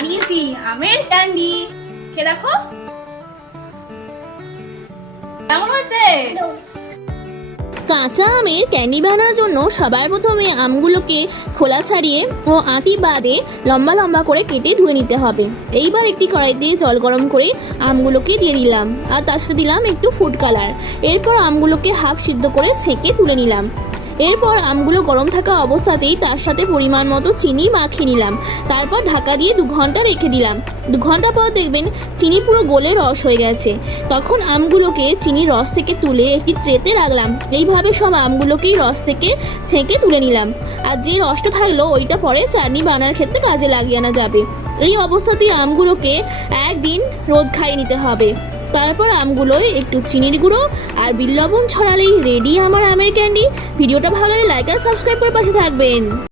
বানিয়েছি আমের ক্যান্ডি। খেয়ে দেখো কেমন হয়েছে। কাঁচা আমের ক্যান্ডি বানানোর জন্য সবার প্রথমে আমগুলোকে খোলা ছাড়িয়ে ও আঁটি বাদে লম্বা লম্বা করে কেটে ধুয়ে নিতে হবে। এইবার একটি কড়াইতে জল গরম করে আমগুলোকে দিয়ে দিলাম আর তার সাথে দিলাম একটু ফুড কালার। এরপর আমগুলোকে হাফ সিদ্ধ করে ছেঁকে তুলে নিলাম। এরপর আমগুলো গরম থাকা অবস্থাতেই তার সাথে পরিমাণ মতো চিনি মাখিয়ে নিলাম। তারপর ঢাকা দিয়ে 2 ঘন্টা রেখে দিলাম। 2 ঘন্টা পর দেখবেন চিনি পুরো গলে রস হয়ে গেছে। তখন আমগুলোকে চিনির রস থেকে তুলে একটি ট্রেতে রাখলাম। এইভাবে সব আমগুলোকেই রস থেকে ছেঁকে তুলে নিলাম। আর যে রসটা থাকলো ওইটা পরে চাটনি বানানোর ক্ষেত্রে কাজে লাগিয়ে আনা যাবে। এই অবস্থাতেই আমগুলোকে একদিন রোদ খাইয়ে নিতে হবে। তারপর আমগুলোয় একটু চিনির গুঁড়ো আর বিট লবণ ছড়ালেই রেডি আমার আমের ক্যান্ডি। ভিডিওটা ভালো লাগলে লাইক আর সাবস্ক্রাইব করে পাশে থাকবেন।